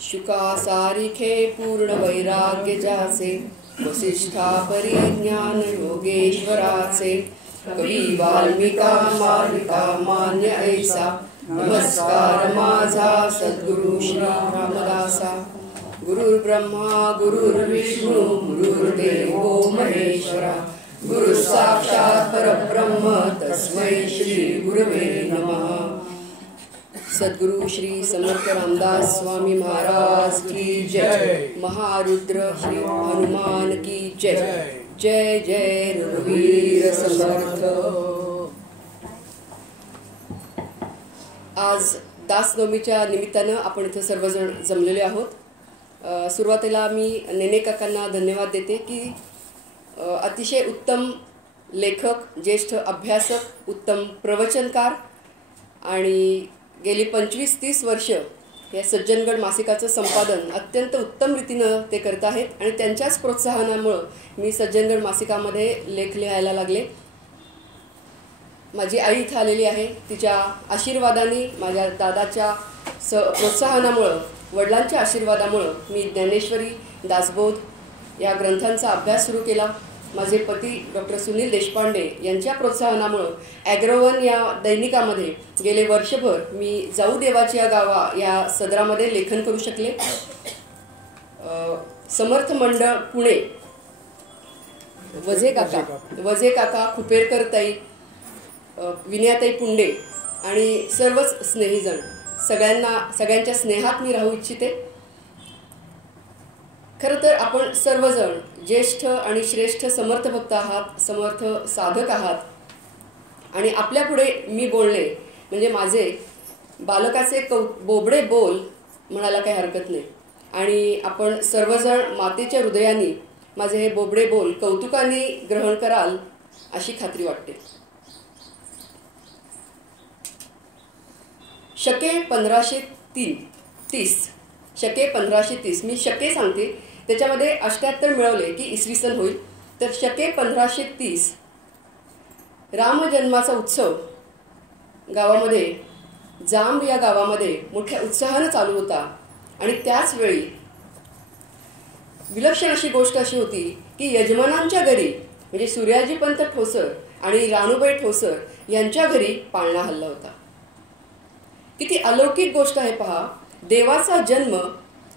शुका सारिखे पूर्ण वैराग्य जाचे, वसिष्ठा परिज्ञान योगेश्वराचे, कवी वाल्मिका मालिका मान्य ऐसा, नमस्कार माझा सद्गुरु श्री रामदासा। गुरुर्ब्रह्मा गुरुर्विष्णू गुरुर्देवो महेश्वरा, गुरु साक्षात परब्रह्म तस्मै श्री गुरवे नमः। सद्गुरु श्री समर्थ रामदास स्वामी महाराज की जय। महारुद्र श्री हनुमान की जय। जय जय रघुवीर समर्थ। आज दासनवमीच्या निमित्तानं आपण इथं सर्वजण जमलेले आहोत। सुरुवातीला मी नेने काकांना धन्यवाद देते की अतिशय उत्तम लेखक, ज्येष्ठ अभ्यासक, उत्तम प्रवचनकार आणि गेली 25-30 वर्ष या सज्जनगड मासिकाचं संपादन अत्यंत उत्तम रीतीनं ते करत आहेत आणि त्यांच्याच प्रोत्साहनामुळं मी सज्जनगड मासिकामध्ये लेख लिहायला लागले। माझी आई इथं आलेली आहे, तिच्या आशीर्वादाने, माझ्या दादाच्या प्रोत्साहनामुळं, वडिलांच्या आशीर्वादामुळं मी ज्ञानेश्वरी, दासबोध या ग्रंथांचा अभ्यास सुरू केला। माझे पती डॉक्टर सुनील देशपांडे यांच्या प्रोत्साहनामुळं ॲग्रोवन या दैनिकामध्ये गेले वर्षभर मी जाऊ देवाची गावा या सदरामध्ये लेखन करू शकले। समर्थ मंडळ पुणे, वजे काका खुपेरकर ताई, विनयाताई पुंडे आणि सर्वच स्नेहीजन, सगळ्यांच्या स्नेहात मी राहू इच्छिते। खरं तर आपण सर्वजण ज्येष्ठ आणि श्रेष्ठ समर्थ भक्त आहात, समर्थ साधक आहात आणि आपल्या पुढे मी बोलणे म्हणजे माझे बालकाचे बोबडे बोल म्हणायला काही हरकत नाही आणि आपण सर्वजण मातेच्या हृदयाने माझे हे बोबडे बोल कौतुकाने ग्रहण कराल अशी खात्री वाटते। शके 1530, शके 1530, मी शके सांगते, त्याच्यामध्ये 78 मिळवले की इसवी सन होईल। तर शके 1530 रामजन्माचा उत्सव गावामध्ये, जांब या गावामध्ये मोठ्या उत्साहानं चालू होता आणि त्याच वेळी विलक्षण अशी गोष्ट अशी होती की यजमानांच्या घरी म्हणजे सूर्याजीपंत ठोसर आणि राणूबाई ठोसर यांच्या घरी पाळणा हल्ला होता। किती अलौकिक गोष्ट आहे पहा। देवाचा जन्म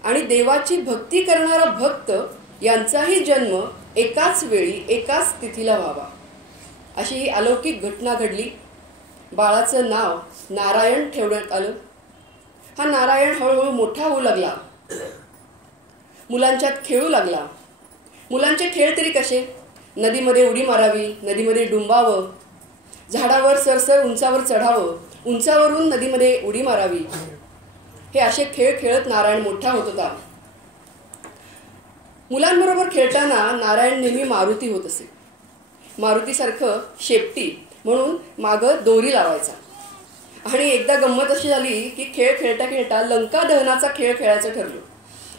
आणि देवाची भक्ती करणारा भक्त यांचाही जन्म एकाच वेळी एकाच तिथीला व्हावा अशी ही अलौकिक घटना घडली। बाळाचं नाव नारायण ठेवण्यात आलं। हा नारायण हळूहळू मोठा होऊ लागला, मुलांच्यात खेळू लागला। मुलांचे खेळ तरी कसे? नदीमध्ये उडी मारावी, नदीमध्ये डुंबावं, झाडावर सरसर उंचावर चढावं, उंचावरून नदीमध्ये उडी मारावी, हे असे खेळ खेळत नारायण मोठा होत होता। मुलांबरोबर खेळताना नारायण नेहमी मारुती होत असे। मारुतीसारखं शेपटी म्हणून मागं दोरी लावायचा आणि एकदा गंमत अशी झाली की खेळ खेळता खेळता लंका दहनाचा खेळ खेळायचं ठरलं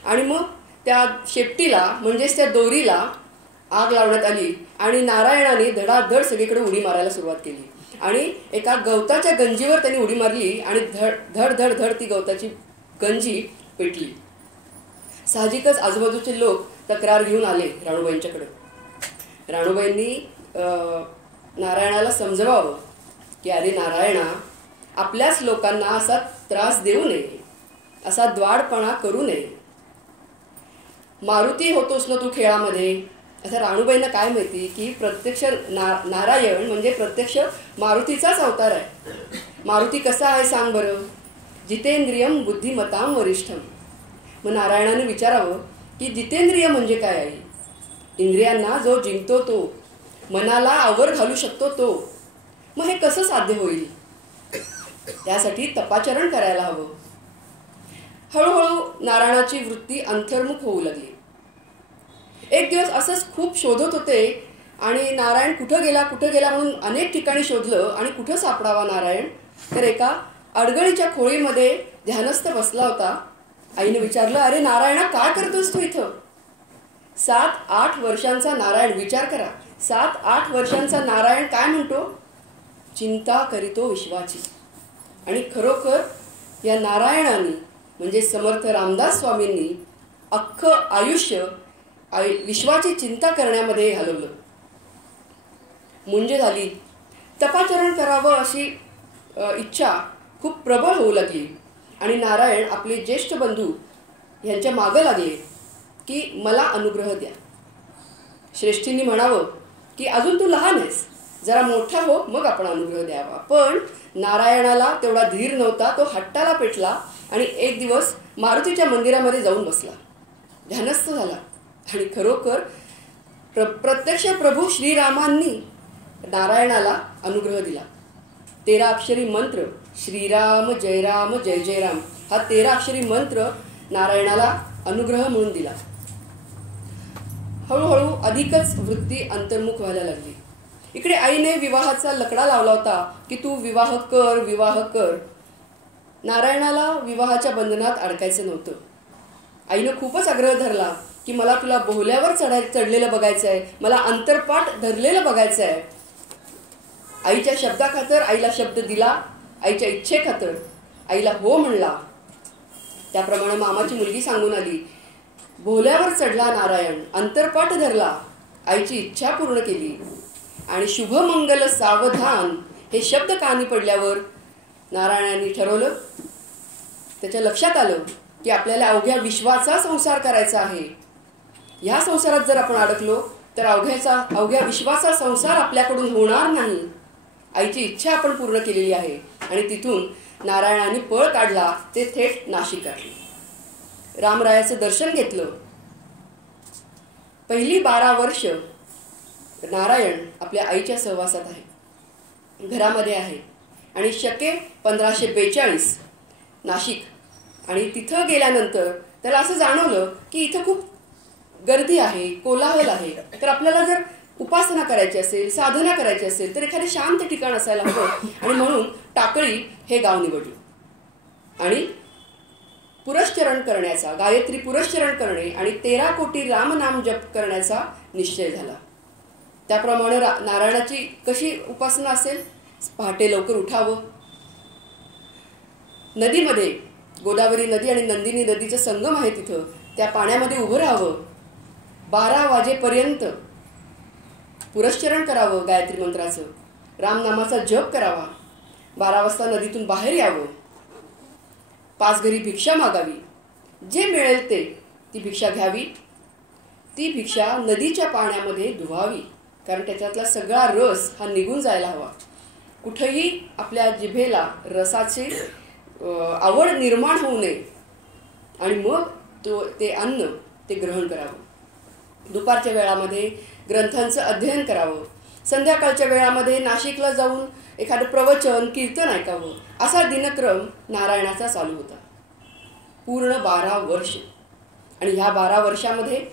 आणि मग त्या शेपटीला म्हणजेच त्या दोरीला आग लावण्यात आली आणि नारायणाने धडाधड सगळीकडे उडी मारायला सुरुवात केली आणि एका गवताच्या गंजीवर त्यांनी उडी मारली आणि धड धड धड ती गवताची गंजी पेटली। साहजिकच आजूबाजूचे लोक तक्रार घेऊन आले राणूबाईंच्याकडे। राणूबाईंनी नारायणाला समजवावं की अरे नारायणा, आपल्याच लोकांना असा त्रास देऊ नये, असा द्वाडपणा करू नये, मारुती होतोस ना तू खेळामध्ये। आता राणूबाईंना काय माहिती की प्रत्यक्ष नारायण म्हणजे प्रत्यक्ष मारुतीचाच अवतार आहे। मारुती कसा आहे सांग बरं? जितेंद्रियम बुद्धिमताम वरिष्ठम। मग नारायणाने विचारावं की जितेंद्रिय म्हणजे काय आहे? इंद्रियांना जो जिंकतो तो, मनाला आवर घालू शकतो तो। मग हे कसं साध्य होईल? त्यासाठी तपाचरण करायला हवं। हळूहळू नारायणाची वृत्ती अंतर्मुख होऊ लागली। एक दिवस असंच खूप शोधत होते आणि नारायण कुठं गेला म्हणून अनेक ठिकाणी शोधलं आणि कुठं सापडावा नारायण, तर एका अडगळीच्या खोळीमध्ये ध्यानस्थ बसला होता। आईने विचारलं, अरे नारायणा, काय करतोस तू इथं? 7-8 वर्षांचा नारायण, विचार करा, 7-8 वर्षांचा नारायण काय म्हणतो? चिंता करीतो विश्वाची। आणि खरोखर या नारायणाने म्हणजे समर्थ रामदास स्वामींनी अख्खं आयुष्य विश्वाची चिंता करण्यामध्ये घालवलं. मुंज झाली. तपाचरण करावं अशी इच्छा खूप प्रबळ होऊ लागली आणि नारायण आपले ज्येष्ठ बंधू यांच्या मागं लागले की मला अनुग्रह द्या. श्रेष्ठींनी म्हणावं की अजून तू लहान आहेस, जरा मोठा हो, मग आपण अनुग्रह द्यावा. पण नारायणाला तेवढा धीर नव्हता. तो हट्टाला पेटला आणि एक दिवस मारुतीच्या मंदिरामध्ये जाऊन बसला, ध्यानस्थ झाला आणि खरोखर प्रत्यक्ष प्रभू श्रीरामांनी नारायणाला अनुग्रह दिला. 13 अक्षरी मंत्र श्रीराम जय राम जय जय राम हा 13 अक्षरी मंत्र नारायणाला अनुग्रह म्हणून दिला. हळूहळू अधिकच वृत्ती अंतर्मुख व्हायला लागली. इकडे आईने विवाहाचा लकडा लावला होता की तू विवाह कर, विवाह कर. नारायणाला विवाहाच्या बंधनात अडकायचं नव्हतं. आईनं खूपच आग्रह धरला की मला तुला बोहल्यावर चढलेलं बघायचं आहे, मला अंतरपाठ धरलेलं बघायचं आहे. आईच्या शब्दाखातर आईला शब्द दिला, आईच्या इच्छेखातर आईला हो म्हणला. त्याप्रमाणे मामाची मुलगी सांगून आली. बोहल्यावर चढला नारायण, अंतरपाठ धरला, आईची इच्छा पूर्ण केली. आणि शुभमंगल सावधान हे शब्द कानी पडल्यावर नारायणांनी ठरवलं, त्याच्या लक्षात आलं की आपल्याला अवघ्या विश्वाचा संसार करायचा आहे. ह्या संसारात जर आपण अडकलो तर अवघ्या विश्वाचा संसार आपल्याकडून होणार नाही. आईची इच्छा आपण पूर्ण केलेली आहे. आणि तिथून नारायणाने पळ काढला ते थेट नाशिक. रामरायाचं दर्शन घेतलं. पहिली 12 वर्ष नारायण आपल्या आईच्या सहवासात आहे, घरामध्ये आहे. आणि शके 1542 नाशिक. आणि तिथं गेल्यानंतर त्याला असं जाणवलं की इथं खूप गर्दी आहे, कोलाहल आहे. तर आपल्याला जर उपासना करायची असेल, साधना करायची असेल तर एखादे शांत ठिकाण असायला हवं. आणि म्हणून टाकळी हे गाव निवडलं आणि पुरश्चरण करण्याचा, गायत्री पुरश्चरण करणे आणि 13 कोटी रामनाम जप करण्याचा निश्चय झाला. त्याप्रमाणे नारायणाची कशी उपासना असेल, पहाटे लवकर उठावं, नदीमध्ये गोदावरी नदी आणि नंदिनी नदीचं संगम आहे तिथं, त्या पाण्यामध्ये उभं राहावं, 12 वाजेपर्यंत पुरश्चरण करावं, गायत्री मंत्राचं रामनामाचा जप करावा, 12 वाजता नदीतून बाहेर यावं, 5 घरी भिक्षा मागावी, जे मिळेल ते ती भिक्षा घ्यावी, ती भिक्षा नदीच्या पाण्यामध्ये धुवावी, कारण त्याच्यातला सगळा रस हा निघून जायला हवा. कुठेही आपल्या जिभेला रसाची आवड निर्माण होऊ नये आणि मग ते अन्न ते ग्रहण करावं. दुपारच्या वेळामध्ये ग्रंथांचं अध्ययन करावं, संध्याकाळच्या वेळामध्ये नाशिकला जाऊन एखादं प्रवचन कीर्तन ऐकावं. असा दिनक्रम नारायणाचा चालू होता पूर्ण 12 वर्ष. आणि ह्या 12 वर्षामध्ये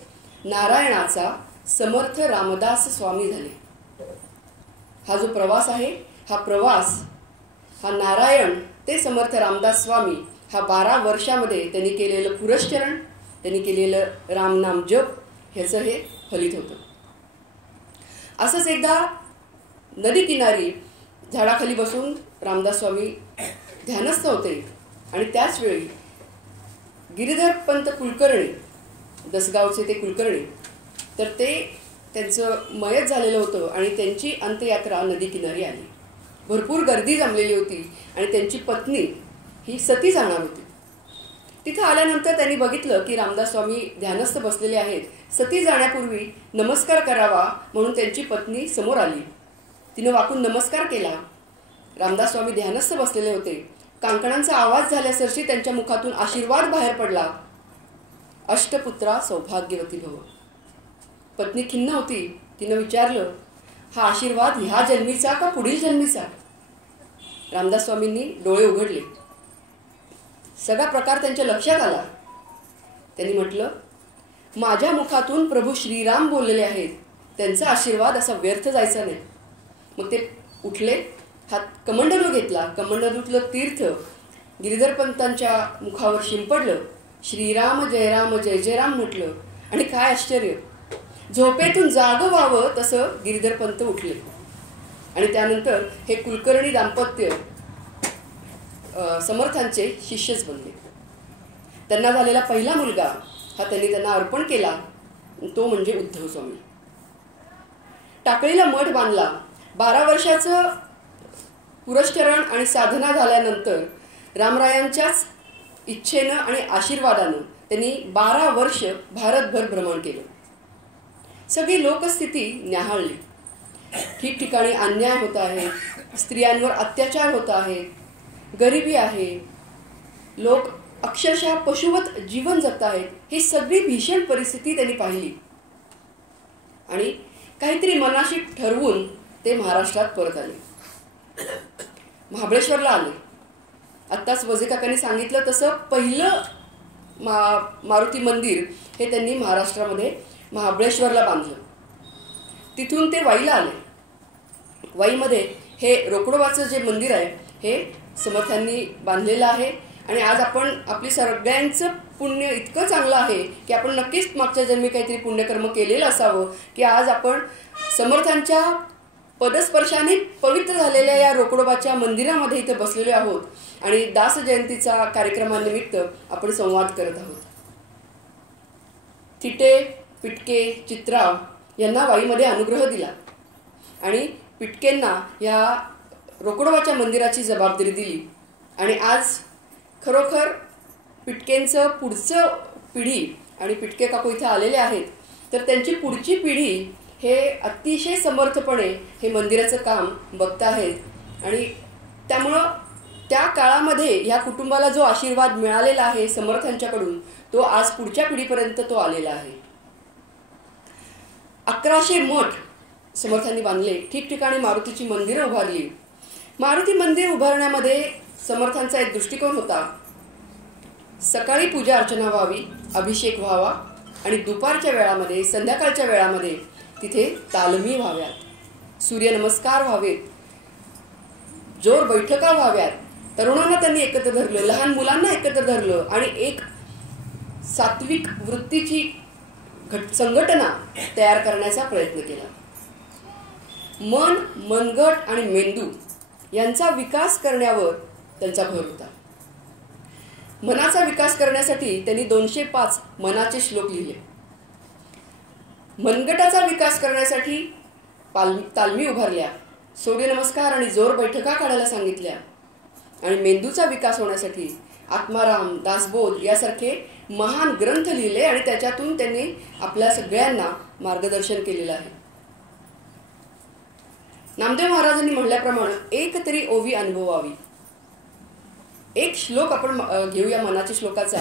नारायणाचा समर्थ रामदास स्वामी झाले. हा जो प्रवास आहे, हा प्रवास हा नारायण ते समर्थ रामदास स्वामी हा 12 वर्षामध्ये त्यांनी केलेलं पुरश्चरण, त्यांनी केलेलं रामनाम जप ह्याचं हे फलित होतं. असंच एकदा नदी किनारी झाडाखाली बसून रामदास स्वामी ध्यानस्थ होते आणि त्याच वेळी गिरीधर पंत कुलकर्णी, दसगावचे ते कुलकर्णी, तर ते त्यांचं मयत झालेलं होतं आणि त्यांची अंत्ययात्रा नदी किनारी आली. भरपूर गर्दी जमलेली होती आणि त्यांची पत्नी ही सती जाणार होती. तिथं आल्यानंतर त्यांनी बघितलं की रामदास स्वामी ध्यानस्थ बसलेले आहेत. सती जाण्यापूर्वी नमस्कार करावा म्हणून त्यांची पत्नी समोर आली. तिनं वाकून नमस्कार केला. रामदास स्वामी ध्यानस्थ बसलेले होते. कांकणांचा आवाज झाल्यासरशी त्यांच्या मुखातून आशीर्वाद बाहेर पडला, अष्टपुत्रा सौभाग्यवती भव. पत्नी खिन्न होती. तिनं विचारलं, हा आशीर्वाद ह्या जन्मीचा का पुढील जन्मीचा? रामदास स्वामींनी डोळे उघडले. सगळा प्रकार त्यांच्या लक्षात आला. त्यांनी म्हटलं, माझ्या मुखातून प्रभू श्रीराम बोललेले आहेत, त्यांचा आशीर्वाद असा व्यर्थ जायचा नाही. मग ते उठले, हात कमंडलू घेतला. कमंडलूतलं तीर्थ गिरीधरपंतांच्या मुखावर शिंपडलं. श्रीराम जय राम जय जय राम म्हटलं. आणि काय आश्चर्य, झोपेतून जाग व्हावं तसं गिरीधरपंत उठले. आणि त्यानंतर हे कुलकर्णी दाम्पत्य समर्थांचे शिष्यच बनले. त्यांना झालेला पहिला मुलगा हा त्यांना अर्पण केला, तो म्हणजे उद्धव स्वामी. टाकळीला मठ बांधला. 12 वर्षाचं पुरस्चरण आणि साधना झाल्यानंतर रामरायांच्याच इच्छेनं आणि आशीर्वादानं त्यांनी 12 वर्ष भारतभर भ्रमण केलं. सगळी लोकस्थिती न्याहाळली. ठिकठिकाणी अन्याय होत आहे, स्त्रियांवर अत्याचार होत आहेत, गरिबी आहे, लोक अक्षरशः पशुवत जीवन जगत आहेत. ही सगळी भीषण परिस्थिती त्यांनी पाहिली आणि काहीतरी मनाशी ठरवून ते महाराष्ट्रात परत आले. महाबळेश्वरला आले. आत्ताच वजे काकांनी सांगितलं तसं पहिलं मारुती मंदिर हे त्यांनी महाराष्ट्रामध्ये महाबळेश्वरला बांधलं. तिथून ते वाईला आले. वाईमध्ये हे रोकडोबाचं जे मंदिर आहे हे समर्थांनी बांधलेलं आहे. आणि आज आपण आपली सगळ्यांचं पुण्य इतकं चांगलं आहे की आपण नक्कीच मागच्या जन्मी काहीतरी पुण्यकर्म केलेलं असावं की आज आपण समर्थांच्या पदस्पर्शाने पवित्र झालेल्या या रोकडोबाच्या मंदिरामध्ये इथे बसलेलो आहोत आणि दास जयंतीचा कार्यक्रमानिमित्त आपण संवाद करत आहोत. थिटे, पिटके, चित्राव यांना वाईमध्ये अनुग्रह दिला आणि पिटकेंना या रोकडोबाच्या मंदिराची जबाबदारी दिली. आणि आज खरोखर पिटकेंचं पुढचं पिढी आणि पिटके काकू इथे आलेले आहेत तर त्यांची पुढची पिढी हे अतिशय समर्थपणे हे मंदिराचं काम बघत आहेत. आणि त्यामुळं त्या काळामध्ये ह्या कुटुंबाला जो आशीर्वाद मिळालेला आहे समर्थांच्याकडून तो आज पुढच्या पिढीपर्यंत तो आलेला आहे. 1100 मठ समर्थांनी बांधले. ठिकठिकाणी मारुतीची मंदिरं उभारली. मारुती मंदिर उभारण्यामध्ये समर्थांचा एक दृष्टिकोन होता. सकाळी पूजा अर्चना व्हावी, अभिषेक व्हावा आणि दुपारच्या वेळामध्ये, संध्याकाळच्या वेळामध्ये तिथे तालमी व्हाव्यात, सूर्यनमस्कार व्हावेत, जोर बैठका व्हाव्यात. तरुणांना त्यांनी एकत्र धरलं, लहान मुलांना एकत्र धरलं आणि एक सात्विक वृत्तीची संघटना तयार करण्याचा प्रयत्न केला. मन, मनगट आणि मेंदू यांचा विकास करण्यावर त्यांचा भर होता. मनाचा विकास करण्यासाठी त्यांनी 205 मनाचे श्लोक लिहिले. मनगटाचा विकास करण्यासाठी तालमी उभारल्या, सूर्यनमस्कार आणि जोर बैठका काढायला सांगितल्या आणि मेंदूचा विकास होण्यासाठी आत्माराम, दासबोध यासारखे महान ग्रंथ लिहिले आणि त्याच्यातून त्यांनी आपल्या सगळ्यांना मार्गदर्शन केलेलं आहे. नामदेव महाराजांनी म्हटल्याप्रमाणे एक तरी ओवी अनुभवावी. एक श्लोक आपण घेऊया मनाच्या श्लोकाचा.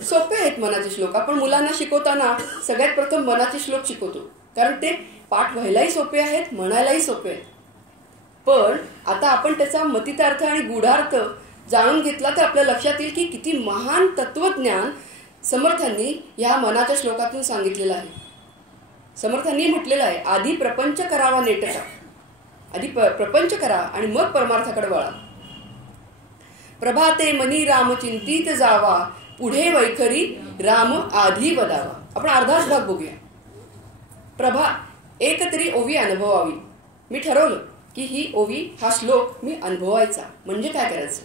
सोपे आहेत मनाचे श्लोक. आपण मुलांना शिकवताना सगळ्यात प्रथम मनाचे श्लोक शिकवतो कारण ते पाठ व्हायलाही सोपे आहेत, म्हणायलाही सोपे आहेत. पण आता आपण त्याचा मतितार्थ आणि गूढार्थ जाणून घेतला तर आपल्या लक्षात येईल की किती महान तत्वज्ञान समर्थांनी या मनाच्या श्लोकातून सांगितलेलं आहे. समर्थांनी म्हटलेलं आहे, आधी प्रपंच करावा नेटका. आधी प्रपंच करा आणि मग परमार्थाकडे वळा. प्रभाते मनी राम चिंतित जावा, पुढे वैखरी राम आधी वदावा. आपण अर्धाच भाग बघूया. प्रभा एक तरी ओवी अनुभवावी. मी ठरवलं की ही ओवी, हा श्लोक मी अनुभवायचा. म्हणजे काय करायचं?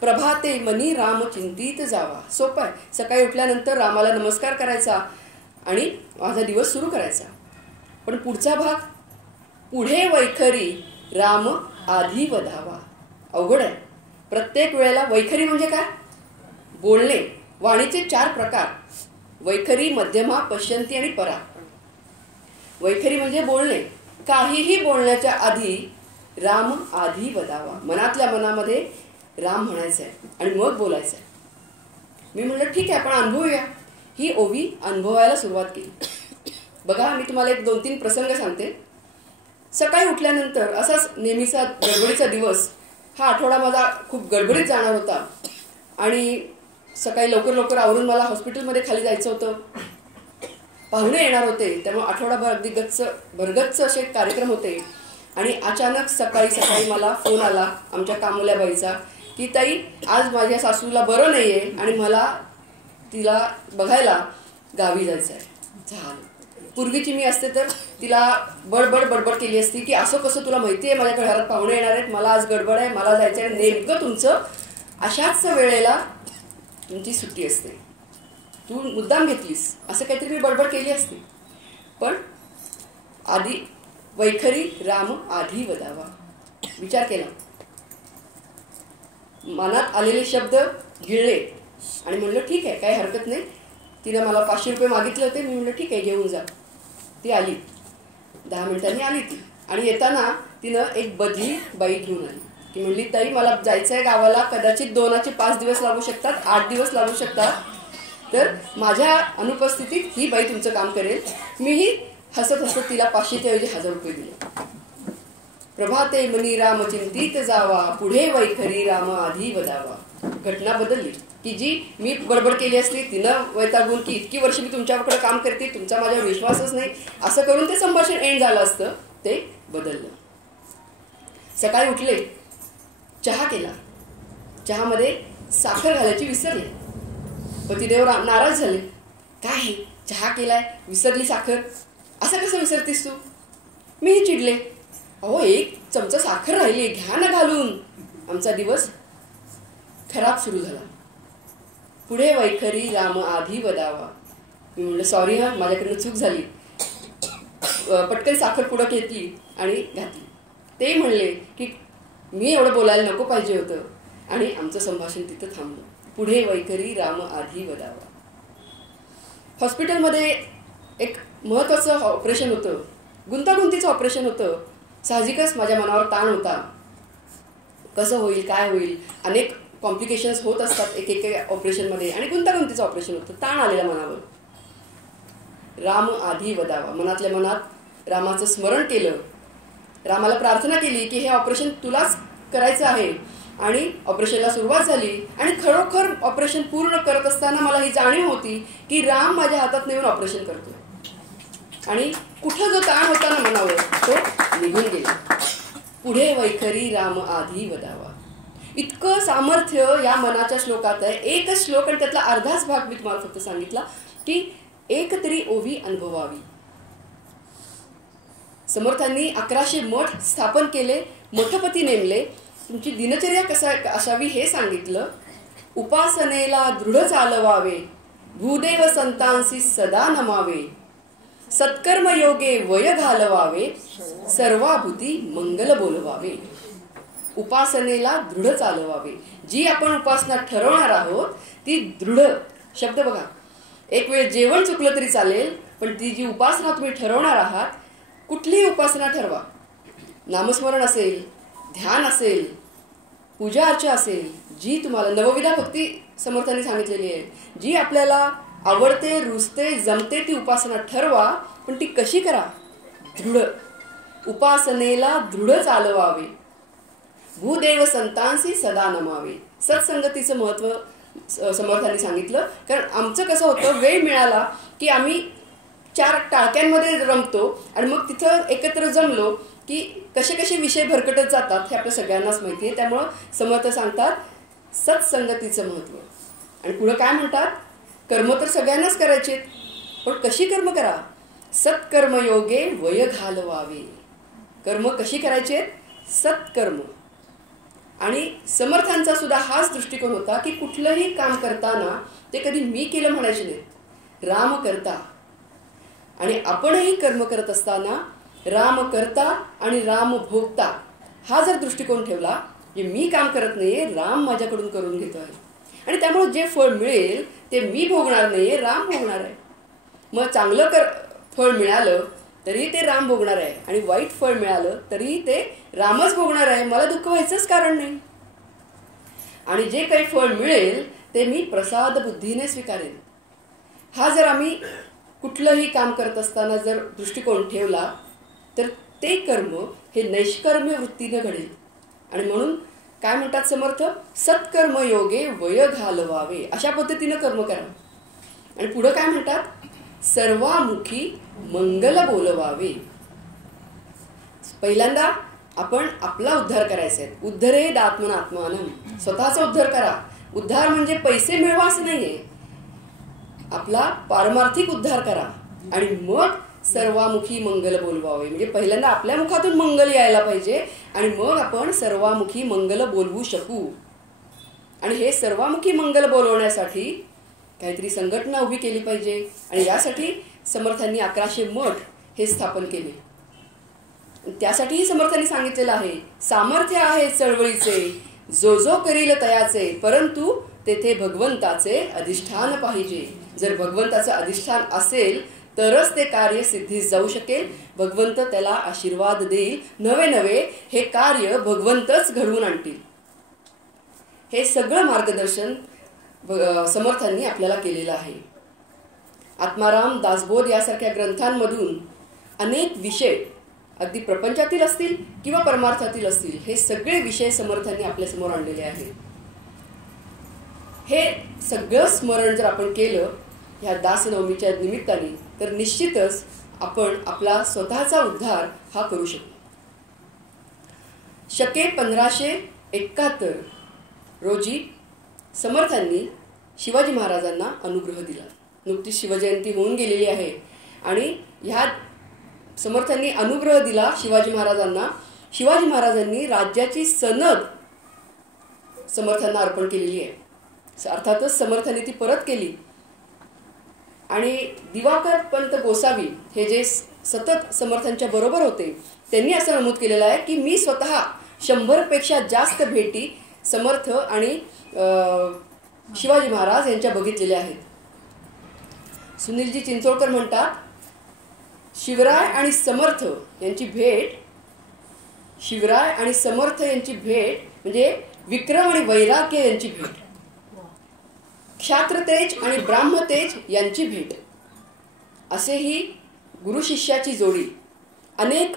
प्रभाते मनी राम चिंतित जावा. सोपं आहे. सकाळी उठल्यानंतर रामाला नमस्कार करायचा आणि माझा दिवस सुरू करायचा. पण पुढचा भाग, पुढे वैखरी राम आधी वधावा. अवघड आहे. प्रत्येक वेळेला वैखरी म्हणजे काय? बोलणे. वाणीचे 4 प्रकार: वैखरी, मध्यमा, पश्यंती आणि परा. वैखरी म्हणजे बोलणे. काहीही बोलण्याच्या आधी राम आधी वदावा. मनातल्या मनामध्ये राम म्हणायचं आहे आणि मग बोलायचं आहे. मी म्हटलं ठीक आहे, आपण अनुभवूया. ही ओवी अनुभवायला सुरुवात केली. बघा, मी तुम्हाला एक 2-3 प्रसंग सांगते. सकाळी उठल्यानंतर असाच नेहमीचा गडबडीचा दिवस, हा आठवडा माझा खूप गडबडीत जाणार होता आणि सकाळी लवकर आवरून मला हॉस्पिटलमध्ये खाली जायचं होतं. पाहुणे येणार होते, त्यामुळे आठवडाभर अगदी भरगच्च असे कार्यक्रम होते. आणि अचानक सकाळी मला फोन आला आमच्या कामोल्याबाईचा की ताई, आज माझ्या सासूला बरं नाही आहे आणि मला तिला बघायला गावी जायचं आहे. झालं. पूर्वीची मी असते तर तिला बडबड केली असती की असं कसं, तुला माहिती आहे माझ्या घरात पाहुणे येणार आहेत, मला आज गडबड आहे, मला जायचं आहे. नेमकं तुमचं अशाच वेळेला तुमची सुट्टी असते, तू मुद्दाम घेतलीस, असं काहीतरी मी बडबड केली असती. पण आधी वैखरी राम आधी वदावा, विचार केला, मनात आलेले शब्द गिळले आणि म्हणलं ठीक आहे, काही हरकत नाही. तिनं मला 500 रुपये मागितले होते, मी म्हणलं ठीक आहे घेऊन जा. ती आली, 10 मिनिटांनी आली ती. आणि येताना तिनं एक बदली बाई घेऊन आली. ती म्हणली ताई मला जायचं आहे गावाला, कदाचित 2 5 दिवस लागू शकतात, 8 दिवस लागू शकतात, तर माझ्या अनुपस्थितीत ही बाई तुमचं काम करेल. मीही हसत हसत तिला 500च्या ऐवजी 1000 रुपये दिले. प्रभाते मनी राम चिंतित जावा, पुढे वैखरी राम आधी वदावा. घटना बदलली की जी मी बडबड केली असती, तिनं वैतागून की इतकी वर्ष मी तुमच्याकडे काम करते, तुमचा माझ्यावर विश्वासच नाही, असं करून ते संभाषण एंड झालं असतं, ते बदललं. सकाळी उठले, चहा केला, चहामध्ये साखर घालायची विसरले. पतिदेव नाराज झाले, काय चहा केलाय विसरली साखर, असं कसं विसरतीस तू. मीही चिडले, अहो 1 चमचा साखर राहिली, घ्या ना घालून. आमचा दिवस खराब सुरू झाला. पुढे वैखरी राम आधी वदावा. मी म्हणलं सॉरी हा, माझ्याकडनं चूक झाली. पटकन साखर पुढं घेतली आणि घातली. ते म्हणले की मी एवढं बोलायला नको पाहिजे होतं, आणि आमचं संभाषण तिथं थांबलं. पुढे वैखरी राम आधी वदावा. हॉस्पिटलमध्ये एक महत्त्वाचं ऑपरेशन होतं, गुंतागुंतीचं ऑपरेशन होतं. साहजिकच माझ्या मनावर ताण होता, कसं होईल काय होईल, अनेक कॉम्प्लिकेशन्स होत असतात एक ऑपरेशनमध्ये, आणि गुंतागुंतीचं ऑपरेशन होतं, ताण आलेला मनावर. राम आधी वदावा, मनातल्या मनात रामाचं स्मरण केलं, रामाला प्रार्थना केली की हे ऑपरेशन तुलाच करायचं आहे. आणि ऑपरेशनला सुरुवात झाली, आणि खरोखर ऑपरेशन पूर्ण करत असताना मला ही जाणीव होती की राम माझ्या हातात नेऊन ऑपरेशन करतो, आणि कुठं जो ताण होता ना मनावर तो निघून गेला. पुढे वैखरी राम आधी वदावा. इतकं सामर्थ्य या मनाच्या श्लोकात आहे. एकच श्लोक आणि त्यातला अर्धाच भाग मी तुम्हाला फक्त सांगितला की एक तरी ओवी अनुभवावी. समर्थांनी 1100 मठ स्थापन केले, मठपती नेमले, तुमची दिनचर्या कसा असावी हे सांगितलं. उपासनेला दृढ चालवावे, भूदेव संतांसी सदा नमावे, सत्कर्म योगे वय घालवावे, सर्वाभूती मंगल बोलवावे. उपासनेला दृढ चालवावे. जी आपण उपासना ठरवणार आहोत ती दृढ शब्द बघा. एक वेळ जेवण चुकलं तरी चालेल, पण ती जी उपासना तुम्ही ठरवणार आहात, कुठलीही उपासना ठरवा, नामस्मरण असेल, ध्यान असेल, पूजा अर्चा असेल, जी तुम्हाला नवविधा भक्ती समर्थांनी सांगितलेली आहे, जी आपल्याला आवडते, रुचते, जमते ती उपासना ठरवा, पण ती कशी करा, दृढ. उपासनेला दृढ चालवावे, भूदेव संतांसी सदा नमावे. सत्संगतीचं महत्व समर्थांनी सांगितलं. कारण आमचं कसं होतं, वेळ मिळाला की आम्ही 4 टाळक्यांमध्ये रमतो, आणि मग तिथं एकत्र जमलो की कसे कसे विषय भरकटत जातात हे आपल्या सगळ्यांनाच माहिती आहे. त्यामुळं समर्थ सांगतात सत्संगतीचं महत्व. आणि पुढं काय म्हणतात, कर्म तर सगळ्यांनाच करायचे, पण कशी कर्म करा, सत्कर्म योगे वय घालवावे. कर्म कशी करायचे, सत्कर्म. आणि समर्थांचा सुद्धा हाच दृष्टिकोन होता की कुठलंही काम करताना ते कधी मी केलं म्हणायचे नाहीत, राम करता. आणि आपणही कर्म करत असताना राम करता आणि राम भोगता हा जर दृष्टिकोन ठेवला, जे मी काम करत नाहीये, राम माझ्याकडून करून घेतो आहे, आणि त्यामुळे जे फळ मिळेल ते मी भोगणार नाहीये, राम भोगणार आहे. मग चांगलं फळ मिळालं तरी ते राम भोगणार आहे, आणि वाईट फळ मिळालं तरी ते रामच भोगणार आहे. मला दुःख व्हायचंच कारण नाही. आणि जे काही फळ मिळेल ते मी प्रसाद बुद्धीने स्वीकारेन. हा जर आम्ही कुठलंही काम करत असताना जर दृष्टिकोन ठेवला तर ते कर्म हे नैष्कर्म्य वृत्तीने घडेल. आणि म्हणून काय म्हणतात समर्थ, सत्कर्म योगे वय घालवावे. अशा पद्धतीनं कर्म करा. आणि पुढं काय म्हणतात, सर्वामुखी मंगल बोलवावे. पहिल्यांदा आपण आपला उद्धार करायचा आहे. उद्धरेद आत्मनात्मानं, स्वतःचा उद्धार करा. उद्धार म्हणजे पैसे मिळवा असं नाहीये, आपला पारमार्थिक उद्धार करा. आणि मग सर्वामुखी मंगल बोलवावे. म्हणजे पहिल्यांदा आपल्या मुखातून मंगल यायला पाहिजे, आणि मग आपण सर्वामुखी मंगल बोलवू शकू. आणि हे सर्वामुखी मंगल बोलवण्यासाठी काहीतरी संघटना उभी केली पाहिजे. आणि यासाठी समर्थांनी 1100 मठ हे स्थापन केले. त्यासाठीही समर्थांनी सांगितलेलं आहे, सामर्थ्य आहे चळवळीचे, जो जो करील तयाचे, परंतु तेथे भगवंताचे अधिष्ठान पाहिजे. जर भगवंताचं अधिष्ठान असेल तरच ते कार्य सिद्धीस जाऊ शकेल. भगवंत त्याला आशीर्वाद देईल. नवे नवे हे कार्य भगवंतच घडवून आणतील. हे सगळं मार्गदर्शन समर्थांनी आपल्याला केलेलं आहे. आत्माराम, दासबोध यासारख्या ग्रंथांमधून अनेक विषय अगदी प्रपंचातील असतील किंवा परमार्थातील असतील, हे सगळे विषय समर्थांनी आपल्यासमोर आणलेले आहेत. हे सगळं स्मरण जर आपण केलं ह्या दासनवमीच्या निमित्ताने, तर निश्चितच आपण आपला स्वतःचा उद्धार हा करू शकू. शके 1571 रोजी समर्थांनी शिवाजी महाराजांना अनुग्रह दिला. नुकतीच शिवजयंती होऊन गेलेली आहे आणि ह्या समर्थांनी अनुग्रह दिला शिवाजी महाराजांना. शिवाजी महाराजांनी राज्याची सनद समर्थांना अर्पण केलेली आहे. अर्थातच समर्थांनी ती परत केली. आणि दिवाकर पंत गोसावी हे जे सतत समर्थांच्या बरोबर होते, त्यांनी असं नमूद केलेलं आहे की मी स्वतः 100पेक्षा जास्त भेटी समर्थ आणि शिवाजी महाराज यांच्या बघितलेल्या आहेत. सुनीलजी चिंचोळकर म्हणतात, शिवराय आणि समर्थ यांची भेट, शिवराय आणि समर्थ यांची भेट म्हणजे विक्रम आणि वैराग्य यांची भेट, क्षात्रतेज आणि ब्राह्मतेज यांची भेट, असेही गुरु शिष्याची जोडी. अनेक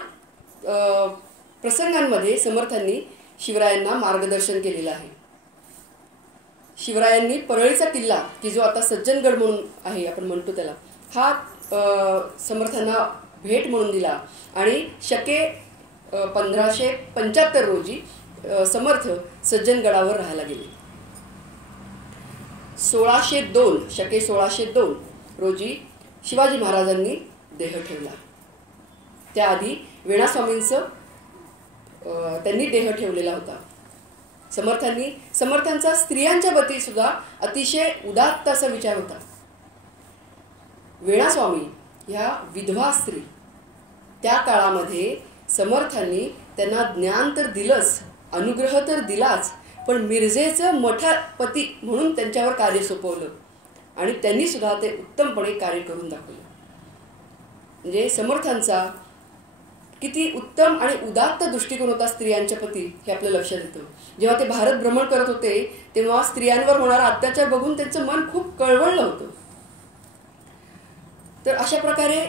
प्रसंगांमध्ये समर्थांनी शिवरायांना मार्गदर्शन केलेलं आहे. शिवरायांनी परळीचा किल्ला, की जो आता सज्जनगड म्हणून आहे आपण म्हणतो त्याला, हा समर्थांना भेट म्हणून दिला. आणि शके 1575 रोजी समर्थ सज्जनगडावर राहायला गेले. 1602 शके 1602 रोजी शिवाजी महाराजांनी देह ठेवला. त्याआधी वेणास्वामींचं त्यांनी देह ठेवलेला होता. समर्थांचा स्त्रियांच्या बाबतीत सुद्धा अतिशय उदात्त असा विचार होता. वेणास्वामी ह्या विधवा स्त्री, त्या काळामध्ये समर्थांनी त्यांना ज्ञान तर दिलंच, अनुग्रह तर दिलाच, पण मिरजेचं मठापती म्हणून त्यांच्यावर कार्य सोपवलं आणि त्यांनी सुद्धा ते उत्तमपणे कार्य करून दाखवलं. म्हणजे समर्थांचा किती उत्तम आणि उदात्त दृष्टिकोन होता स्त्रियांच्या प्रती, हे आपलं लक्षात येतं. जेव्हा ते भारत भ्रमण करत होते तेव्हा स्त्रियांवर होणारा अत्याचार बघून त्यांचं मन खूप कळवळलं होतं. तर अशा प्रकारे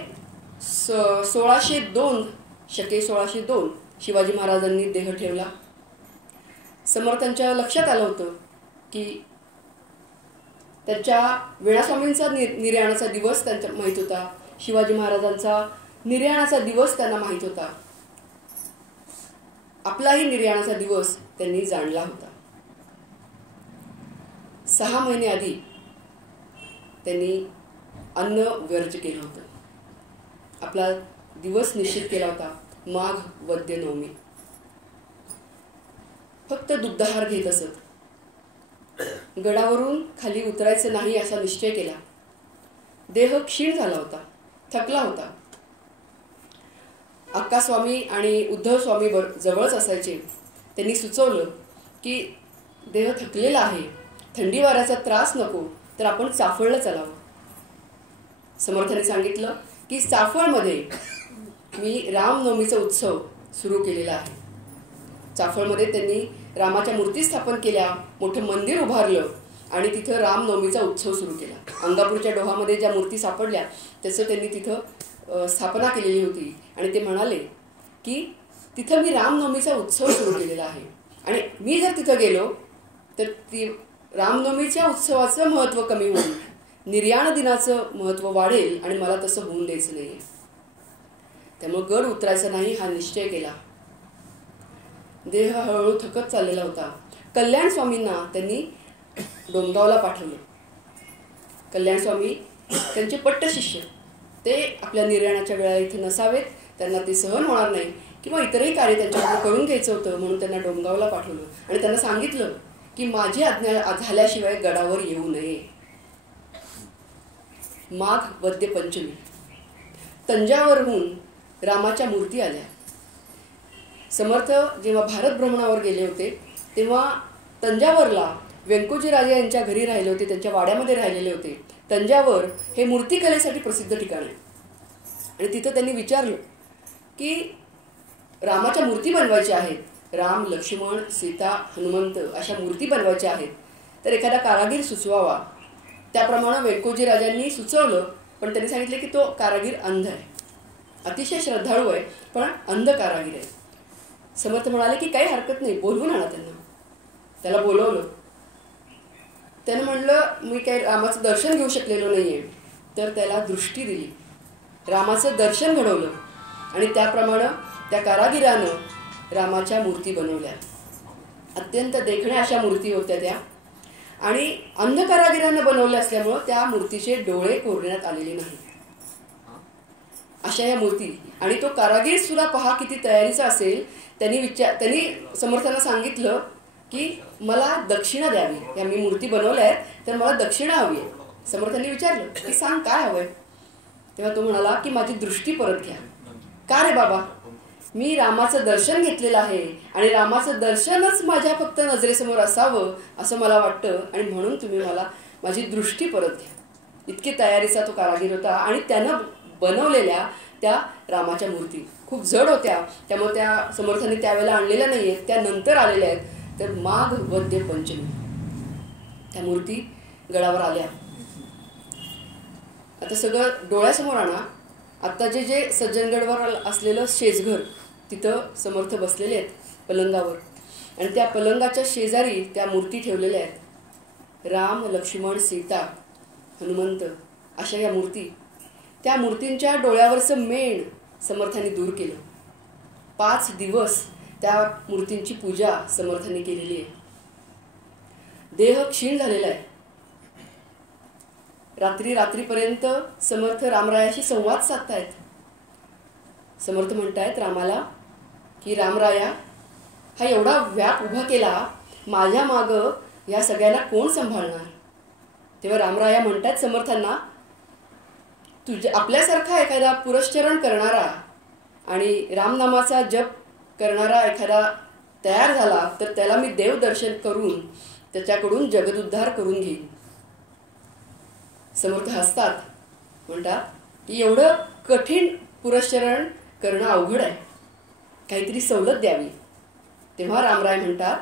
1602 शके 1602 शिवाजी महाराजांनी देह ठेवला. समर्थांच्या लक्षात आलं होतं की त्यांच्या वेणास्वामींचा निर्याणाचा दिवस त्यांच्या माहीत होता, शिवाजी महाराजांचा निर्याणाचा दिवस त्यांना माहीत होता, आपलाही निर्याणाचा दिवस त्यांनी जाणला होता. 6 महिने आधी त्यांनी अन्न वर्ज केलं होतं. आपला दिवस निश्चित केला होता माघ वद्य नवमी. फक्त दुग्धाहार घेत असत. गडावरून खाली उतरायचं नाही असा निश्चय केला. देह क्षीण झाला होता, थकला होता. अक्कास्वामी आणि उद्धव स्वामी जवळच असायचे. त्यांनी सुचवलं की देह थकलेला आहे, थंडी वाऱ्याचा त्रास नको, तर आपण चाफळला चलावं. समर्थांनी सांगितलं की चाफळमध्ये मी रामनवमीचा उत्सव सुरू केलेला आहे. चाफळमध्ये त्यांनी रामाच्या मूर्ती स्थापन केल्या, मोठं मंदिर उभारलं आणि तिथं रामनवमीचा उत्सव सुरू केला. अंगापूरच्या डोहामध्ये ज्या मूर्ती सापडल्या त्याचं त्यांनी तिथं स्थापना केलेली होती आणि ते म्हणाले की तिथं मी रामनवमीचा उत्सव सुरू केलेला आहे आणि मी जर तिथं गेलो तर ती रामनवमीच्या उत्सवाचं महत्त्व कमी होईल, निर्याण दिनाचं महत्त्व वाढेल आणि मला तसं होऊन द्यायचं नाही. त्यामुळे गड उतरायचा नाही हा निश्चय केला. देह हळूहळू थकत चाललेला होता. कल्याण स्वामींना त्यांनी डोंगावला पाठवलं. कल्याण स्वामी त्यांचे पट्ट शिष्य, ते आपल्या निर्याणाच्या वेळा इथे नसावेत, त्यांना ते सहन होणार नाही किंवा इतरही कार्य त्यांच्याकडून करून घ्यायचं होतं म्हणून त्यांना डोंगावला पाठवलं आणि त्यांना सांगितलं की माझी आज्ञा झाल्याशिवाय गडावर येऊ नये. माघ वद्य पंचमी. तंजावरहून रामाच्या मूर्ती आल्या. समर्थ जेव्हा भारत भ्रमणावर गेले होते तेव्हा तंजावरला व्यंकोजी राजे यांच्या घरी राहिले होते, त्यांच्या वाड्यामध्ये राहिलेले होते. तंजावर हे मूर्तिकलेसाठी प्रसिद्ध ठिकाण आहे. आणि तिथं त्यांनी विचारलं की रामाच्या मूर्ती बनवायच्या आहेत, राम, लक्ष्मण, सीता, हनुमंत अशा मूर्ती बनवायच्या आहेत, तर एखादा कारागीर सुचवावा. त्याप्रमाणे व्यंकोजी राजांनी सुचवलं, पण त्यांनी सांगितले की तो कारागीर अंध आहे, अतिशय श्रद्धाळू आहे, पण अंध कारागीर आहे. समर्थ म्हणाले की काही हरकत नाही, बोलवून आणा त्यांना. त्याला बोलवलं. त्यानं म्हणलं मी काही रामाचं दर्शन घेऊ शकलेलो नाही आहे. तर त्याला दृष्टी दिली, रामाचं दर्शन घडवलं आणि त्याप्रमाणे त्या कारागिरानं रामाच्या मूर्ती बनवल्या. अत्यंत देखण्या अशा मूर्ती होत्या त्या. आणि अंध कारागिरानं बनवल्या असल्यामुळं त्या मूर्तीचे डोळे कोरण्यात आलेले नाहीत, अशा या मूर्ती. आणि तो कारागीर सुद्धा पहा किती तयारीचा असेल. त्यांनी समर्थांना सांगितलं की मला दक्षिणा द्यावी, या मी मूर्ती बनवल्या आहेत तर मला दक्षिणा हवी आहे. समर्थांनी विचारलं की सांग काय हवंय. तेव्हा तो म्हणाला की माझी दृष्टी परत घ्या. का रे बाबा, मी रामाचं दर्शन घेतलेलं आहे आणि रामाचं दर्शनच माझ्या फक्त नजरेसमोर असावं असं मला वाटतं, आणि म्हणून तुम्ही मला माझी दृष्टी परत घ्या. इतकी तयारीचा तो कारागीर होता. आणि त्यानं बनवलेल्या त्या रामाच्या मूर्ती खूप जड होत्या, त्यामुळे त्या समर्थांनी त्यावेळेला आणलेल्या नाही आहेत, त्या नंतर आलेल्या आहेत. तर माघ वद्य पंचमी त्या मूर्ती गडावर आल्या. आता सगळं डोळ्यासमोर आणा. आत्ता जे सज्जनगडवर असलेलं शेजघर, तिथं समर्थ बसलेले आहेत पलंगावर, आणि त्या पलंगाच्या शेजारी त्या मूर्ती ठेवलेल्या आहेत. राम, लक्ष्मण, सीता, हनुमंत अशा या मूर्ती. त्या मूर्तींच्या डोळ्यावरचं मेण समर्थांनी दूर केलं. 5 दिवस त्या मूर्तींची पूजा समर्थांनी केलेली आहे. देह क्षीण झालेला आहे. रात्रीपर्यंत समर्थ रामरायाशी संवाद साधतायत. समर्थ म्हणतायत रामाला की रामराया, हा एवढा व्याप उभा केला, माझ्या मागं या सगळ्यांना कोण सांभाळणार. तेव्हा रामराया म्हणतात समर्थांना, आपल्यासारखा एखादा पुरश्चरण करणारा आणि रामनामाचा जप करणारा एखादा तयार झाला तर त्याला मी देवदर्शन करून त्याच्याकडून जगदुद्धार करून घेईन. समर्थ हसतात, म्हणतात की एवढं कठीण पुरश्चरण करणं अवघड आहे, काहीतरी सवलत द्यावी. तेव्हा रामराय म्हणतात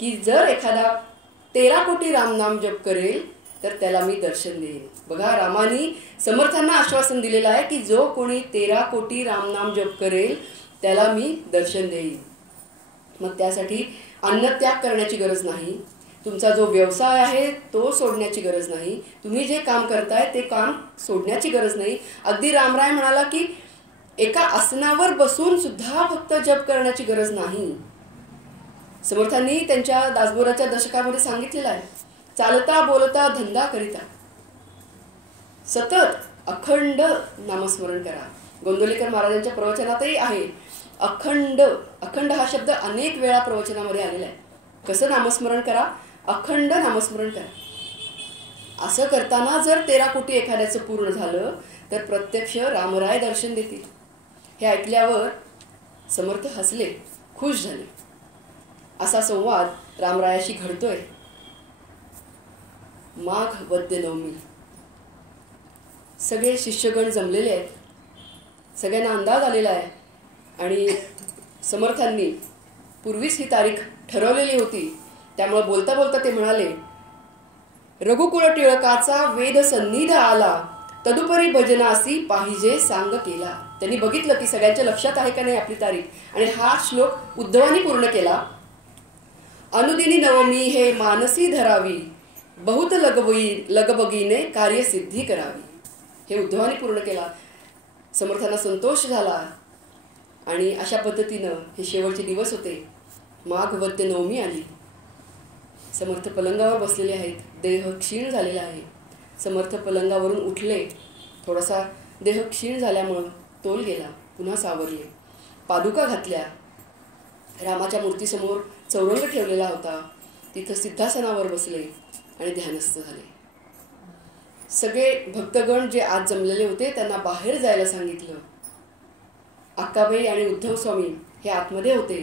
की जर एखादा 13 कोटी रामनाम जप करेल तर त्याला मी दर्शन देईन. बघा, रामानी समर्थांना आश्वासन दिलेलं आहे की जो कोणी 13 कोटी रामनाम जप करेल त्याला मी दर्शन देईन. मग त्यासाठी अन्नत्याग करण्याची गरज नाही, तुमचा जो व्यवसाय आहे तो सोडण्याची गरज नाही, तुम्ही जे काम करताय ते काम सोडण्याची गरज नाही. अगदी रामराय म्हणाला की एका आसनावर बसून सुद्धा फक्त जप करण्याची गरज नाही. समर्थांनी त्यांच्या दासबोधाच्या दशकामध्ये सांगितलेलं आहे, चालता बोलता धंदा करिता सतत अखंड नामस्मरण करा. गोंदवलेकर महाराजांच्या प्रवचनातही आहे अखंड. अखंड हा शब्द अनेक वेळा प्रवचनामध्ये आलेला आहे. कसं नामस्मरण करा, अखंड नामस्मरण करा. असं करताना जर 13 कोटी एखाद्याचं पूर्ण झालं तर प्रत्यक्ष रामराय दर्शन देतील. हे ऐकल्यावर समर्थ हसले, खुश झाले. असा संवाद रामरायाशी घडतोय. माघ वद्य नवमी. सगळे शिष्यगण जमलेले आहेत, सगळ्यांना अंदाज आलेला आहे. आणि समर्थांनी पूर्वीच ही तारीख ठरवलेली होती, त्यामुळे बोलता बोलता ते म्हणाले, रघुकुळ टिळकाचा वेद सन्निध आला, तदुपरी भजनासी पाहिजे सांग केला. त्यांनी बघितलं की सगळ्यांच्या लक्षात आहे का नाही आपली तारीख, आणि हा श्लोक उद्धवानी पूर्ण केला. अनुदिनी नवमी हे मानसी धरावी, बहुत लगबगीने कार्यसिद्धी करावी. हे उद्धवानी पूर्ण केला. समर्थांना संतोष झाला. आणि अशा पद्धतीनं हे शेवटचे दिवस होते. माघ वद्य नवमी आली. समर्थ पलंगावर बसलेले आहेत, देह क्षीण झालेला आहे. समर्थ पलंगावरून उठले, थोडासा देह क्षीण झाल्यामुळं तोल गेला, पुन्हा सावरले. पादुका घातल्या. रामाच्या मूर्तीसमोर चौरंग ठेवलेला होता. तिथं सिद्धासनावर बसले आणि ध्यानस्थ झाले. सगळे भक्तगण जे आज जमलेले होते त्यांना बाहेर जायला सांगितलं. अक्काबाई आणि उद्धव स्वामी हे आतमध्ये होते.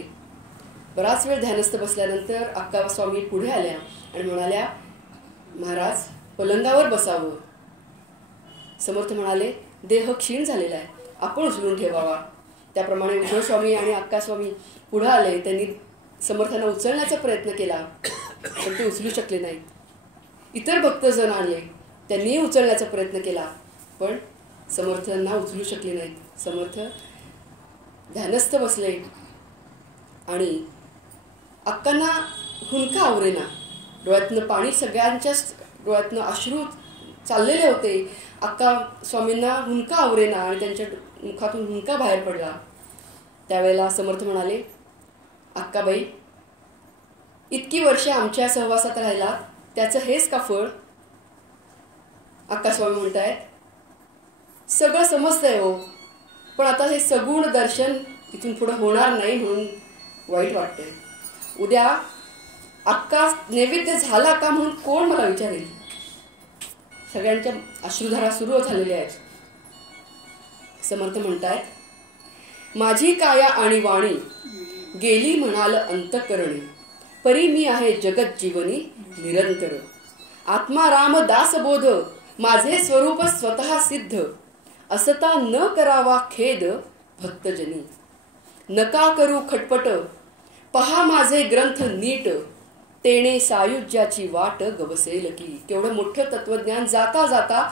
बराच वेळ ध्यानस्थ बसल्यानंतर अक्का स्वामी पुढे आल्या आणि म्हणाल्या, महाराज पलंगावर बसावं. समर्थ म्हणाले, देह क्षीण झालेला आहे, आपण उचलून ठेवावा. त्याप्रमाणे उद्धव स्वामी आणि अक्का स्वामी पुढे आले. त्यांनी समर्थांना उचलण्याचा प्रयत्न केला पण ते उचलू शकले नाहीत. इतर भक्तजण आले, त्यांनीही उचलण्याचा प्रयत्न केला पण समर्थांना उचलू शकले नाहीत. समर्थ ध्यानस्थ बसले आणि अक्कांना हुंका आवरेना. डोळ्यातनं पाणी, सगळ्यांच्याच डोळ्यातनं अश्रू चाललेले होते. अक्का स्वामींना हुंका आवरेना आणि त्यांच्या मुखातून हुंका बाहेर पडला. त्यावेळेला समर्थ म्हणाले, अक्काबाई, इतकी वर्ष आमच्या सहवासात राहिला, त्याचं हेच का फळ? अक्का स्वामी म्हणतायत, सगळं समजतंय हो, पण आता हे सगुण दर्शन इथून पुढे होणार नाही म्हणून वाईट वाटतंय. उद्या अक्का नैवेद्य झाला का म्हणून कोण मला विचारेल? सगळ्यांच्या अश्रुधारा सुरू झालेल्या आहेत. समर्थ म्हणतायत, माझी काया आणि वाणी गेली म्हणाल अंतकरणी, परी मी आहे जगत जीवनी निरंतर. आत्मा राम दासबोध, माझे स्वरूप स्वतः सिद्ध, असता न करावा खेद भक्तजनी. नका करू खटपट, पहा माझे ग्रंथ नीट, तेणे सायुज्याची वाट गवसेल की. केवढं मोठं तत्वज्ञान जाता जाता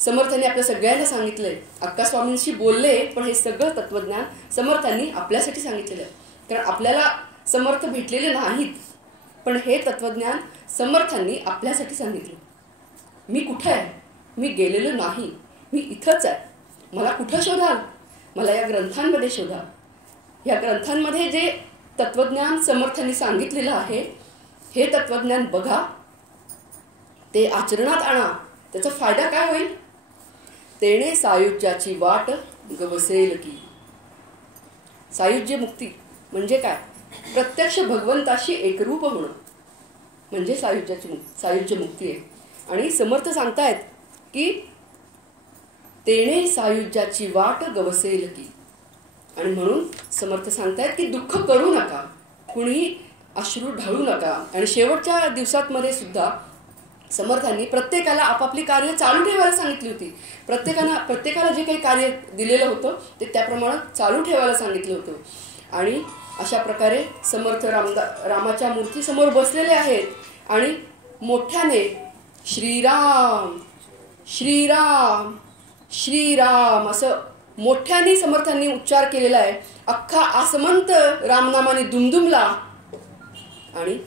समर्थांनी आपल्या सगळ्यांना सांगितलंय. अक्का स्वामींशी बोलले पण हे सगळं तत्वज्ञान समर्थांनी आपल्यासाठी सांगितलेलं आहे. कारण आपल्याला समर्थ भेटलेले नाहीत पण हे तत्वज्ञान समर्थांनी आपल्यासाठी सांगितलं. मी कुठे आहे? मी गेलेलो नाही, मी इथंच आहे. मला कुठं शोधाल? मला या ग्रंथांमध्ये शोधा. या ग्रंथांमध्ये जे तत्वज्ञान समर्थांनी सांगितलेलं आहे हे तत्वज्ञान बघा, ते आचरणात आणा. त्याचा फायदा काय होईल? तेणे सायुज्याची वाट गवसेल की. सायुज्य मुक्ती म्हणजे काय? प्रत्यक्ष भगवंताशी एकरूप होणं म्हणजे सायुज्य मुक्ती आहे. आणि समर्थ सांगतायत की तेणे सायुज्याची वाट गवसेल की. आणि म्हणून समर्थ सांगतायत की दुःख करू नका, कुणीही अश्रू ढाळू नका. आणि शेवटच्या दिवसांमध्ये सुद्धा समर्थांनी प्रत्येकाला आपापली कार्य चालू ठेवायला सांगितली होती. प्रत्येकाला जे काही कार्य दिलेलं होतं ते त्याप्रमाणे चालू ठेवायला सांगितलं होतं. आणि अशा प्रकारे समर्थ रामाच्या मूर्तीसमोर बसलेले आहेत आणि मोठ्याने श्रीराम श्रीराम श्रीराम असं मोठ्याने समर्थांनी उच्चार केलेला आहे. अख्खा आसमंत रामनामाने दुमदुमला आणि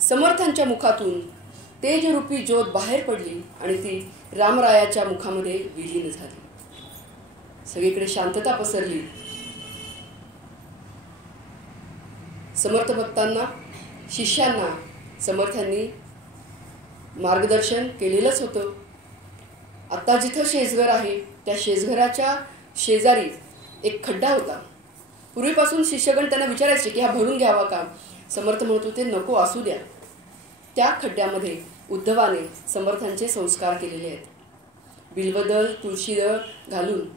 समर्थांच्या मुखातून तेजरूपी ज्योत बाहेर पडली आणि ती रामरायाच्या मुखामध्ये विलीन झाली. सगळीकडे शांतता पसरली. समर्थ भक्तांना, शिष्यांना समर्थांनी मार्गदर्शन केलेलंच होतं. आता जिथं शेजघर आहे त्या शेजघराच्या शेजारी एक खड्डा होता. पूर्वीपासून शिष्यगण त्यांना विचारायचे की हा भरून घ्यावा का? समर्थ म्हणत होते, नको, असू द्या. त्या खड्ड्यामध्ये उद्धवाने समर्थांचे संस्कार केलेले आहेत. बिल्वदल, तुळशीदळ घालून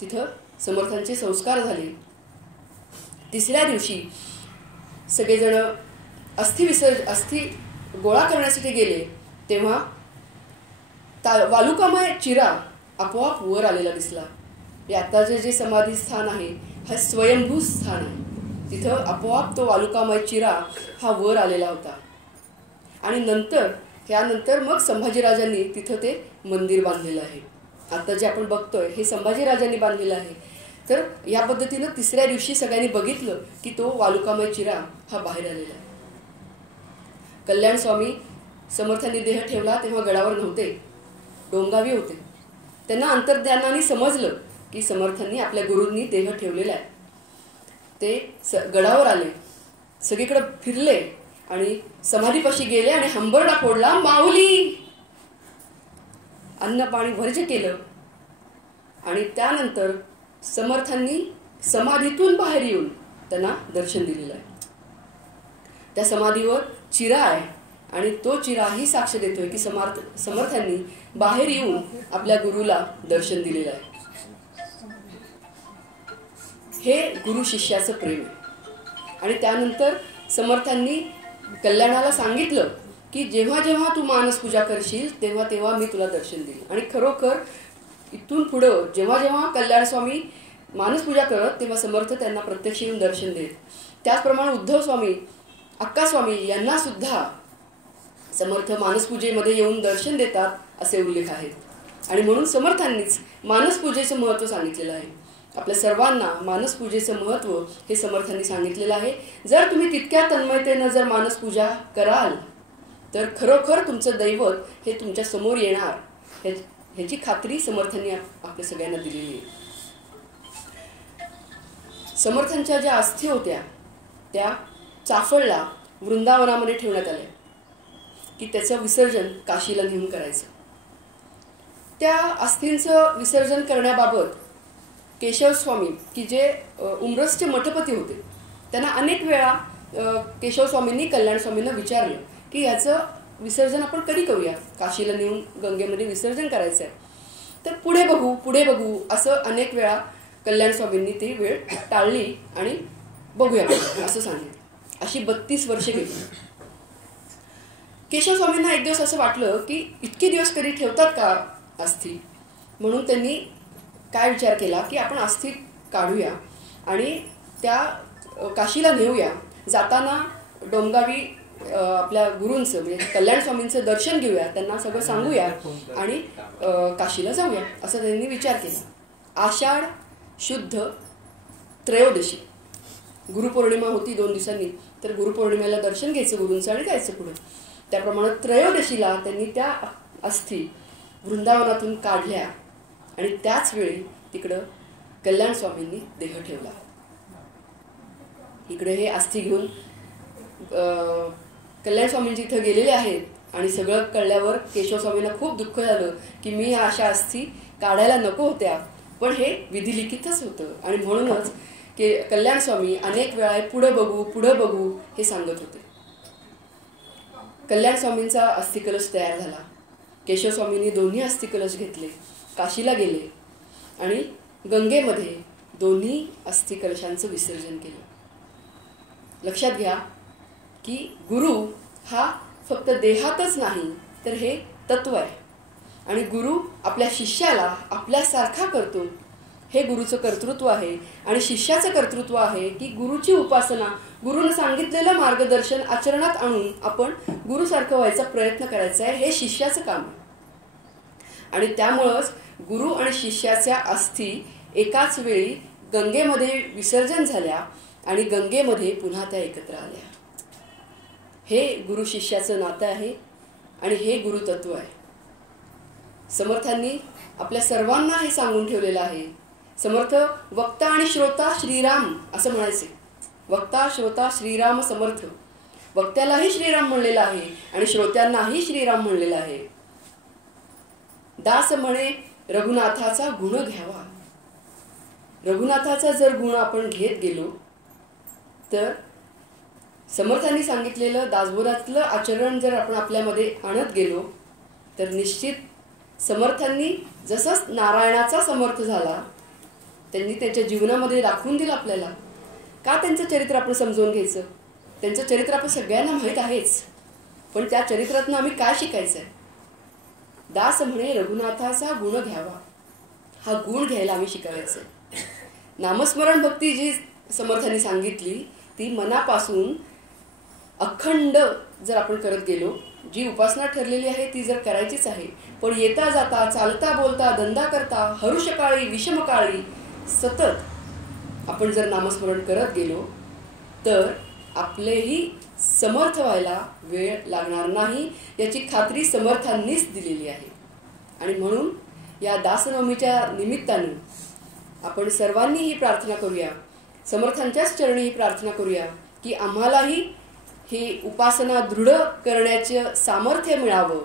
तिथं समर्थांचे संस्कार झाले. तिसऱ्या दिवशी सगळेजण अस्थि गोळा करण्यासाठी गेले तेव्हा वालुकामय चिरा आपोआप वर आलेला दिसला. आताचे जे समाधी स्थान आहे हा स्वयंभू स्थान आहे. तिथं आपोआप तो वालुकामय चिरा हा वर आलेला होता. आणि त्यानंतर मग संभाजीराजांनी तिथं ते मंदिर बांधलेलं आहे. आता जे आपण बघतोय हे संभाजीराजांनी बांधलेलं आहे. तर या पद्धतीनं तिसऱ्या दिवशी सगळ्यांनी बघितलं की तो वालुकामय चिरा हा बाहेर आलेला आहे. कल्याण स्वामी समर्थांनी देह ठेवला तेव्हा गडावर नव्हते, डोंगावी होते. त्यांना अंतर्ज्ञानाने समजलं की समर्थांनी आपल्या गुरूंनी देह ठेवलेला आहे. ते गडावर आले, सगळीकडे फिरले आणि समाधीपाशी गेले आणि हंबरडा फोडला, माऊली. अन्न पाणी वर्ज केलं आणि त्यानंतर समर्थांनी समाधीतून बाहेर येऊन त्यांना दर्शन दिलेलं आहे. त्या समाधीवर चिरा आहे आणि तो चिराही साक्ष देतोय की समर्थांनी बाहेर येऊन आपल्या गुरुला दर्शन दिलेलं आहे. हे गुरु शिष्याचं प्रेम आहे. आणि त्यानंतर समर्थांनी कल्याणाला सांगितलं की जेव्हा जेव्हा तू मानस पूजा करशील तेव्हा तेव्हा मी तुला दर्शन देईन. आणि खरोखर इथून पुढं जेव्हा जेव्हा कल्याण स्वामी मानस पूजा करत तेव्हा समर्थ त्यांना प्रत्यक्ष येऊन दर्शन देत. त्याचप्रमाणे उद्धव स्वामी, अक्का स्वामी यांना सुद्धा समर्थ मानसपूजेमध्ये येऊन दर्शन देतात असे उल्लेख आहेत. आणि म्हणून समर्थांनीच मानसपूजेचं महत्त्व सांगितलेलं आहे. आपल्या सर्वांना मानसपूजेचं महत्त्व हे समर्थांनी सांगितलेलं आहे. जर तुम्ही तितक्या तन्मयतेनं जर मानसपूजा कराल तर खरोखर तुमचं दैवत हे तुमच्या समोर येणार ह्याची खात्री समर्थांनी आपल्या सगळ्यांना दिलेली आहे. समर्थांच्या ज्या अस्थी होत्या त्या चाफळला वृंदावनामध्ये ठेवण्यात आल्या की त्याचं विसर्जन काशीला नेऊन करायचं. त्या अस्थींचं विसर्जन करण्याबाबत केशव स्वामी की जे उमरसचे मठपती होते त्यांना अनेक वेळा केशव स्वामींनी कल्याण स्वामींना विचारलं की याचं विसर्जन आपण कधी करूया, काशीला नेऊन गंगेमध्ये विसर्जन करायचं आहे. तर पुढे बघू असं अनेक वेळा कल्याण स्वामींनी ती वेळ टाळली आणि बघूया असं सांगितलं. अशी 32 वर्षे गेली. केशव स्वामींना एक दिवस असं वाटलं की इतके दिवस कधी ठेवतात का अस्थी, म्हणून त्यांनी काय विचार केला की आपण अस्थी काढूया आणि त्या काशीला नेऊया. जाताना डोंगावी आपल्या गुरूंचं म्हणजे कल्याण स्वामींचं दर्शन घेऊया, त्यांना सगळं सांगूया आणि काशीला जाऊया असं त्यांनी विचार केला. आषाढ शुद्ध त्रयोदशी गुरुपौर्णिमा होती 2 दिवसांनी, तर गुरुपौर्णिमेला दर्शन घ्यायचं गुरूंचं आणि जायचं पुढं. त्याप्रमाणे त्रयोदशीला त्यांनी त्या अस्थी वृंदावनातून काढल्या आणि त्याच वेळी तिकडं कल्याण स्वामींनी देह ठेवला. इकडे हे अस्थी घेऊन कल्याण स्वामींची इथं गेलेले आहेत आणि सगळं कळल्यावर केशव स्वामींना खूप दुःख झालं की मी ह्या अशा अस्थी काढायला नको होत्या, पण हे विधिलिखितच होतं. आणि म्हणूनच कल्याण स्वामी अनेक वेळा पुढं बघू हे सांगत होते. कल्याण स्वामींचा अस्थिकलश तयार झाला. केशव स्वामींनी दोन्ही अस्थिकलश घेतले, काशीला गेले आणि गंगेमध्ये दोन्ही अस्थिकलशांचं विसर्जन केलं. लक्षात घ्या की गुरु हा फक्त देहातच नाही तर हे तत्व आहे आणि गुरु आपल्या शिष्याला आपल्यासारखा करतो. हे गुरुचं कर्तृत्व आहे. आणि शिष्याचं कर्तृत्व आहे की गुरुची उपासना, गुरुनं सांगितलेलं मार्गदर्शन आचरणात आणून आपण गुरुसारखं व्हायचा प्रयत्न करायचा आहे. हे शिष्याचं काम आहे. आणि त्यामुळंच गुरु आणि शिष्याच्या अस्थी एकाच वेळी गंगेमध्ये विसर्जन झाल्या आणि गंगेमध्ये पुन्हा त्या एकत्र आल्या. हे गुरु शिष्याचं नातं आहे आणि हे गुरुतत्व आहे. समर्थांनी आपल्या सर्वांना हे सांगून ठेवलेलं आहे. समर्थ वक्ता आणि श्रोता श्रीराम असं म्हणायचे. वक्ता श्रोता श्रीराम समर्थ. वक्त्यालाही श्रीराम म्हणलेलं आहे आणि श्रोत्यांनाही श्रीराम म्हणलेलं आहे. दास म्हणे रघुनाथाचा गुण घ्यावा. रघुनाथाचा जर गुण आपण घेत गेलो तर समर्थांनी सांगितलेलं दासबोधातलं आचरण जर आपण आपल्यामध्ये आणत गेलो तर निश्चित समर्थांनी जसंच नारायणाचा समर्थ झाला त्यांनी त्यांच्या जीवनामध्ये दाखवून दिलं आपल्याला. का त्यांचं चरित्र आपण समजून घ्यायचं? त्यांचं चरित्र आपण सगळ्यांना माहीत आहेच, पण त्या चरित्रातनं आम्ही काय शिकायचं आहे? दास म्हणे रघुनाथाचा गुण घ्यावा, हा गुण घ्यायला आम्ही शिकायचं. नामस्मरण भक्ती जी समर्थांनी सांगितली ती मनापासून अखंड जर आपण करत गेलो, जी उपासना ठरलेली आहे ती जर करायचीच आहे, पण येता जाता चालता बोलता धंदा करता हरुषकाळी विषमकाळी सतत आपण जर नामस्मरण करत गेलो तर आपलेही समर्थ व्हायला वेळ लागणार नाही याची खात्री समर्थांनीच दिलेली आहे. आणि म्हणून या दासनवमीच्या निमित्तानं आपण सर्वांनी ही प्रार्थना करूया, समर्थांच्याच चरणी ही प्रार्थना करूया की आम्हालाही ही उपासना दृढ करण्याचं सामर्थ्य मिळावं,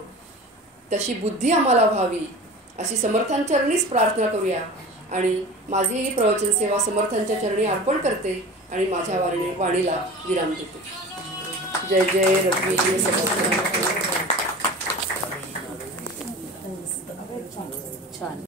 तशी बुद्धी आम्हाला व्हावी अशी समर्थांच्या चरणीच प्रार्थना करूया. आणि माझी ही प्रवचन सेवा समर्थांच्या चरणी अर्पण करते आणि माझ्या वाणीला विराम देते. जय जय रघुवीर समर्थ. छान.